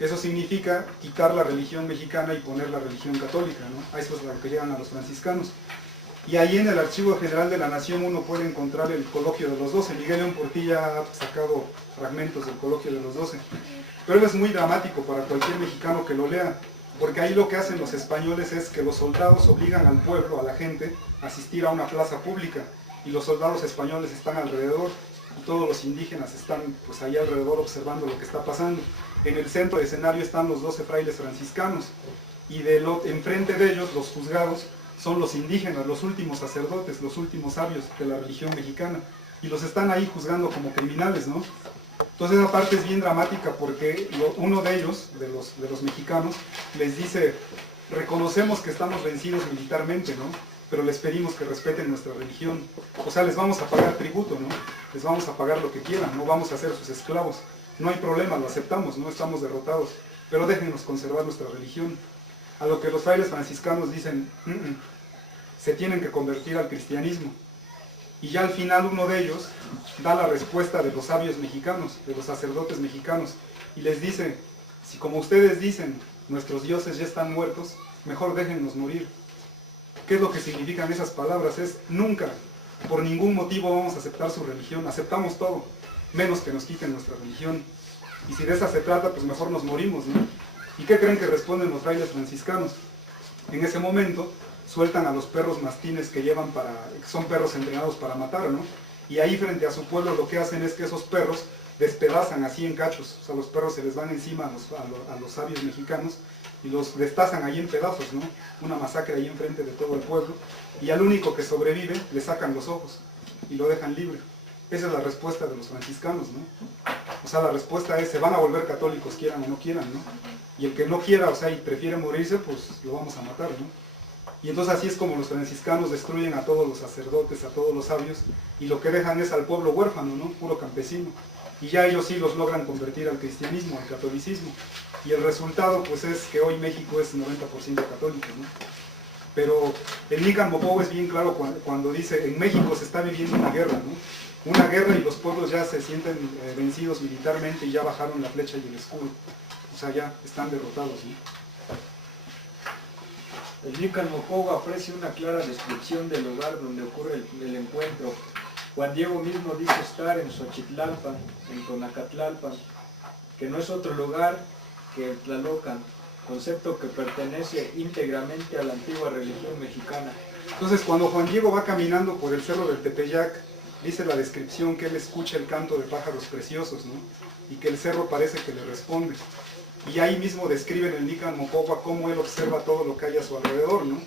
Eso significa quitar la religión mexicana y poner la religión católica, ¿no? A eso es lo que llegan a los franciscanos. Y ahí en el Archivo General de la Nación uno puede encontrar el Coloquio de los 12. Miguel León Portilla ha sacado fragmentos del Coloquio de los 12. Pero es muy dramático para cualquier mexicano que lo lea, porque ahí lo que hacen los españoles es que los soldados obligan al pueblo, a la gente, a asistir a una plaza pública, y los soldados españoles están alrededor, y todos los indígenas están pues ahí alrededor observando lo que está pasando. En el centro del escenario están los 12 frailes franciscanos, y enfrente de ellos, los juzgados, son los indígenas, los últimos sacerdotes, los últimos sabios de la religión mexicana, y los están ahí juzgando como criminales, ¿no? Entonces esa parte es bien dramática porque uno de ellos, de los mexicanos, les dice, reconocemos que estamos vencidos militarmente, ¿no? Pero les pedimos que respeten nuestra religión. O sea, les vamos a pagar tributo, ¿no? Les vamos a pagar lo que quieran, no vamos a ser sus esclavos. No hay problema, lo aceptamos, no estamos derrotados, pero déjenos conservar nuestra religión. A lo que los frailes franciscanos dicen, se tienen que convertir al cristianismo. Y ya al final uno de ellos da la respuesta de los sabios mexicanos, de los sacerdotes mexicanos, y les dice, si como ustedes dicen, nuestros dioses ya están muertos, mejor déjennos morir. ¿Qué es lo que significan esas palabras? Es nunca, por ningún motivo vamos a aceptar su religión, aceptamos todo, menos que nos quiten nuestra religión. Y si de esa se trata, pues mejor nos morimos, ¿no? ¿Y qué creen que responden los frailes franciscanos? En ese momento sueltan a los perros mastines que son perros entrenados para matar, ¿no? Y ahí frente a su pueblo lo que hacen es que esos perros despedazan así en cachos, o sea, los perros se les van encima a los sabios mexicanos y los destazan ahí en pedazos, ¿no? Una masacre ahí enfrente de todo el pueblo, y al único que sobrevive le sacan los ojos y lo dejan libre. Esa es la respuesta de los franciscanos, ¿no? O sea, la respuesta es, se van a volver católicos, quieran o no quieran, ¿no? Y el que no quiera, o sea, y prefiere morirse, pues lo vamos a matar, ¿no? Y entonces así es como los franciscanos destruyen a todos los sacerdotes, a todos los sabios, y lo que dejan es al pueblo huérfano, ¿no? Puro campesino. Y ya ellos sí los logran convertir al cristianismo, al catolicismo. Y el resultado, pues, es que hoy México es 90% católico, ¿no? Pero el Nican Mopowe es bien claro cuando dice, en México se está viviendo una guerra, ¿no? Una guerra y los pueblos ya se sienten vencidos militarmente y ya bajaron la flecha y el escudo. O sea, ya están derrotados, ¿no? El Nican Mopowe ofrece una clara descripción del lugar donde ocurre el encuentro. Juan Diego mismo dice estar en Xochitlalpan, en Tonacatlalpan, que no es otro lugar que el Tlalocan, concepto que pertenece íntegramente a la antigua religión mexicana. Entonces, cuando Juan Diego va caminando por el cerro del Tepeyac, dice la descripción que él escucha el canto de pájaros preciosos, ¿no? Y que el cerro parece que le responde. Y ahí mismo describe en el Nican Mopowe cómo él observa todo lo que hay a su alrededor, ¿no?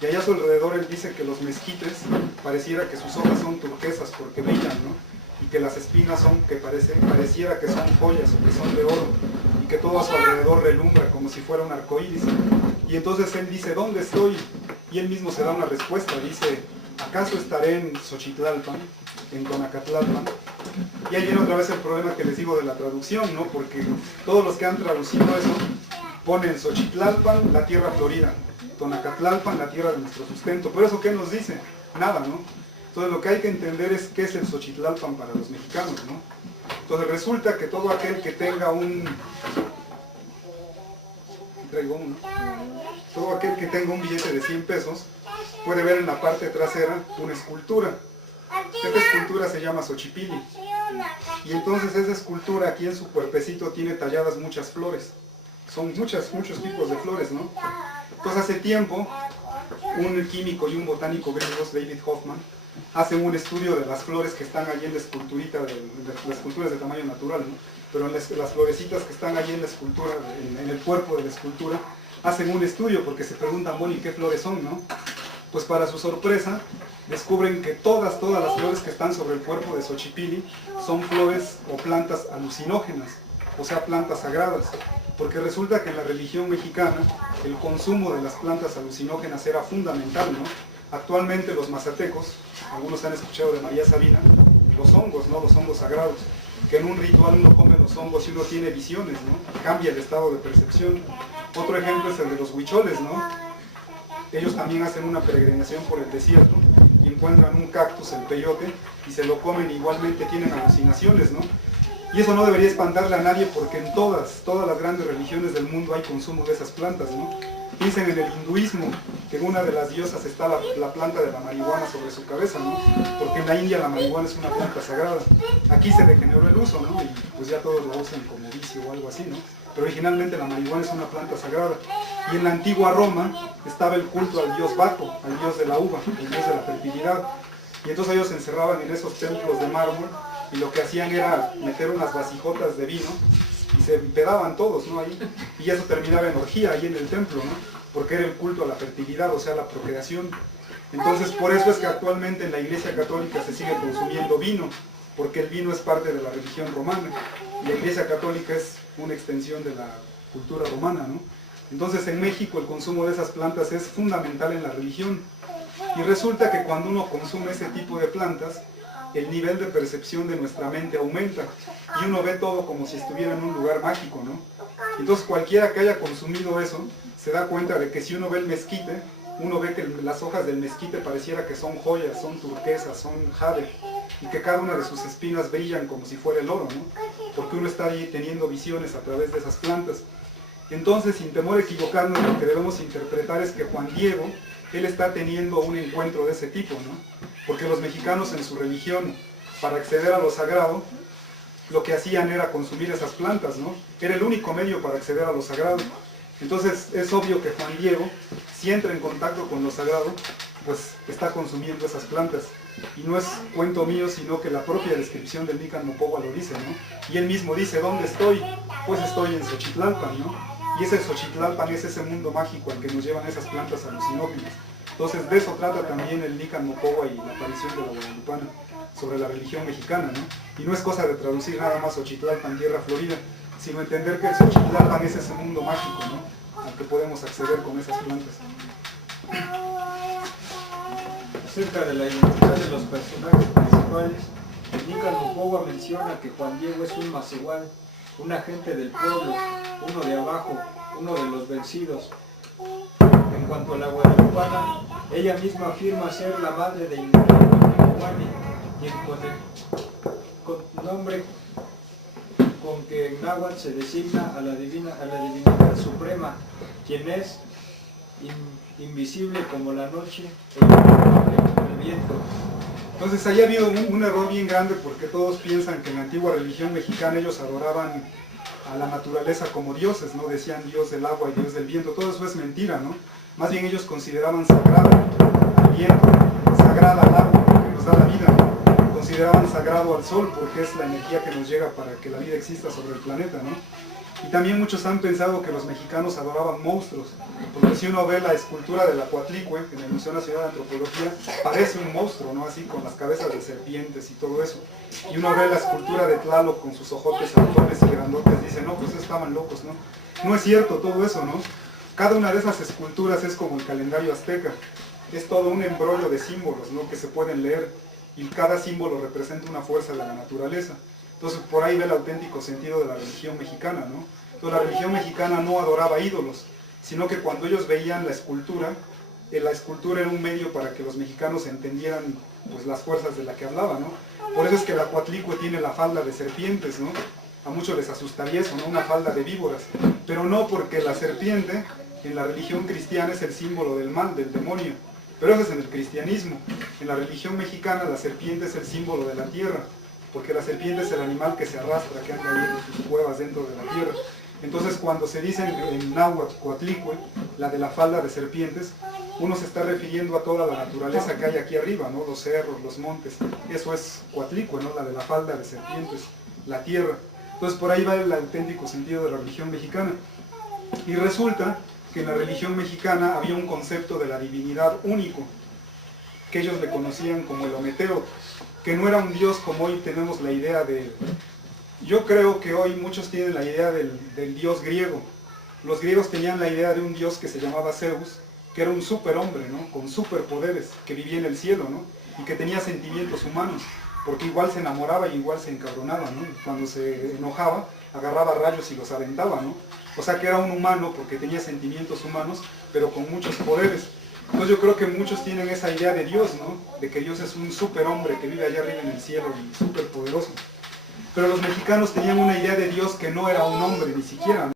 Y allá a su alrededor él dice que los mezquites pareciera que sus hojas son turquesas porque brillan, ¿no? Y que las espinas pareciera que son joyas o que son de oro, y que todo a su alrededor relumbra como si fuera un arcoíris. Y entonces él dice, ¿dónde estoy? Y él mismo se da una respuesta, dice, ¿acaso estaré en Xochitlalpan, en Tonacatlalpan? Y ahí viene otra vez el problema que les digo de la traducción, ¿no? Porque todos los que han traducido eso ponen Xochitlalpan, la tierra florida, Tonacatlalpan, la tierra de nuestro sustento. ¿Pero eso qué nos dice? Nada, ¿no? Entonces lo que hay que entender es qué es el Xochitlalpan para los mexicanos, ¿no? Entonces resulta que todo aquel que tenga todo aquel que tenga un billete de 100 pesos puede ver en la parte trasera una escultura. Esta escultura se llama Xochipilli. Y entonces esa escultura aquí en su cuerpecito tiene talladas muchas flores. Son muchos tipos de flores, ¿no? Entonces hace tiempo, un químico y un botánico griegos, David Hoffman, hacen un estudio de las flores que están allí en la esculturita, las esculturas de tamaño natural, ¿no? Pero en las florecitas que están allí en la escultura, en el cuerpo de la escultura, hacen un estudio porque se preguntan, bueno, ¿y qué flores son, no? Pues para su sorpresa, descubren que todas las flores que están sobre el cuerpo de Xochipilli son flores o plantas alucinógenas, o sea, plantas sagradas, porque resulta que en la religión mexicana el consumo de las plantas alucinógenas era fundamental, ¿no? Actualmente los mazatecos, algunos han escuchado de María Sabina, los hongos, ¿no? Los hongos sagrados, que en un ritual uno come los hongos y uno tiene visiones, ¿no? Cambia el estado de percepción. Otro ejemplo es el de los huicholes, ¿no? Ellos también hacen una peregrinación por el desierto y encuentran un cactus, el peyote, y se lo comen, igualmente tienen alucinaciones, ¿no? Y eso no debería espantarle a nadie porque en todas las grandes religiones del mundo hay consumo de esas plantas, ¿no? Dicen en el hinduismo que en una de las diosas está la planta de la marihuana sobre su cabeza, ¿no? Porque en la India la marihuana es una planta sagrada. Aquí se degeneró el uso, ¿no? Y pues ya todos lo usan como vicio o algo así, ¿no? Pero originalmente la marihuana es una planta sagrada. Y en la antigua Roma estaba el culto al dios Baco, al dios de la uva, el dios de la fertilidad. Y entonces ellos se encerraban en esos templos de mármol y lo que hacían era meter unas vasijotas de vino y se empedaban todos, ¿no? Ahí, y eso terminaba en orgía ahí en el templo, ¿no? Porque era el culto a la fertilidad, o sea, la procreación. Entonces, por eso es que actualmente en la Iglesia Católica se sigue consumiendo vino, porque el vino es parte de la religión romana, y la Iglesia Católica es una extensión de la cultura romana, ¿no? Entonces, en México el consumo de esas plantas es fundamental en la religión, y resulta que cuando uno consume ese tipo de plantas, el nivel de percepción de nuestra mente aumenta y uno ve todo como si estuviera en un lugar mágico, ¿no? Entonces cualquiera que haya consumido eso se da cuenta de que si uno ve el mezquite, uno ve que las hojas del mezquite pareciera que son joyas, son turquesas, son jade, y que cada una de sus espinas brillan como si fuera el oro, ¿no? Porque uno está ahí teniendo visiones a través de esas plantas. Entonces, sin temor a equivocarnos, lo que debemos interpretar es que Juan Diego, él está teniendo un encuentro de ese tipo, ¿no? Porque los mexicanos en su religión, para acceder a lo sagrado, lo que hacían era consumir esas plantas, ¿no? Era el único medio para acceder a lo sagrado. Entonces es obvio que Juan Diego, si entra en contacto con lo sagrado, pues está consumiendo esas plantas. Y no es cuento mío, sino que la propia descripción del Nican Mopohua lo dice, ¿no? Y él mismo dice, ¿dónde estoy? Pues estoy en Xochitlalpan, ¿no? Y ese Xochitlalpan es ese mundo mágico al que nos llevan esas plantas alucinógenas. Entonces de eso trata también el Nican Mopohua y la aparición de la Guadalupana sobre la religión mexicana, ¿no? Y no es cosa de traducir nada más Xochitlalpan, tierra florida, sino entender que el Xochitlalpan es ese mundo mágico, ¿no? Al que podemos acceder con esas plantas. Acerca de la identidad de los personajes principales, el Nican Mopohua menciona que Juan Diego es un macehual, un agente del pueblo, uno de abajo, uno de los vencidos. En cuanto a la Guadalupana, ella misma afirma ser la madre de Incahuani, quien con nombre con que en náhuatl se designa a la divinidad suprema, quien es invisible como la noche e incontrolable como el viento. Entonces ahí ha habido un error bien grande porque todos piensan que en la antigua religión mexicana ellos adoraban a la naturaleza como dioses, ¿no? Decían Dios del agua y Dios del viento. Todo eso es mentira, ¿no? Más bien ellos consideraban sagrada al viento, sagrada al agua porque nos da la vida, ¿no? Consideraban sagrado al sol porque es la energía que nos llega para que la vida exista sobre el planeta, ¿no? Y también muchos han pensado que los mexicanos adoraban monstruos, porque si uno ve la escultura de la Coatlicue en el Museo Nacional de Antropología, parece un monstruo, ¿no? Así con las cabezas de serpientes y todo eso. Y uno ve la escultura de Tlaloc con sus ojotes saltones y grandotes, dice, no, pues estaban locos, ¿no? No es cierto todo eso, ¿no? Cada una de esas esculturas es como el calendario azteca, es todo un embrollo de símbolos, ¿no? Que se pueden leer, y cada símbolo representa una fuerza de la naturaleza. Entonces por ahí ve el auténtico sentido de la religión mexicana, ¿no? Entonces la religión mexicana no adoraba ídolos, sino que cuando ellos veían la escultura era un medio para que los mexicanos entendieran pues, las fuerzas de la que hablaba, ¿no? Por eso es que la Coatlicue tiene la falda de serpientes, ¿no? A muchos les asustaría eso, ¿no? Una falda de víboras, pero no porque la serpiente en la religión cristiana es el símbolo del mal, del demonio, pero eso es en el cristianismo. En la religión mexicana la serpiente es el símbolo de la tierra, porque la serpiente es el animal que se arrastra, que anda ahí en sus cuevas dentro de la tierra. Entonces cuando se dice en náhuatl Coatlicue, la de la falda de serpientes, uno se está refiriendo a toda la naturaleza que hay aquí arriba, ¿no? Los cerros, los montes, eso es Coatlicue, ¿no? La de la falda de serpientes, la tierra. Entonces por ahí va el auténtico sentido de la religión mexicana. Y resulta que en la religión mexicana había un concepto de la divinidad único, que ellos le conocían como el Ometeo, que no era un dios como hoy tenemos la idea de... Yo creo que hoy muchos tienen la idea del dios griego. Los griegos tenían la idea de un dios que se llamaba Zeus, que era un superhombre, ¿no? Con superpoderes, que vivía en el cielo, ¿no? Y que tenía sentimientos humanos, porque igual se enamoraba y igual se encabronaba, ¿no? Cuando se enojaba, agarraba rayos y los aventaba, ¿no? O sea que era un humano porque tenía sentimientos humanos, pero con muchos poderes. Entonces yo creo que muchos tienen esa idea de Dios, ¿no? De que Dios es un superhombre que vive allá arriba en el cielo y superpoderoso. pero los mexicanos tenían una idea de Dios que no era un hombre, ni siquiera.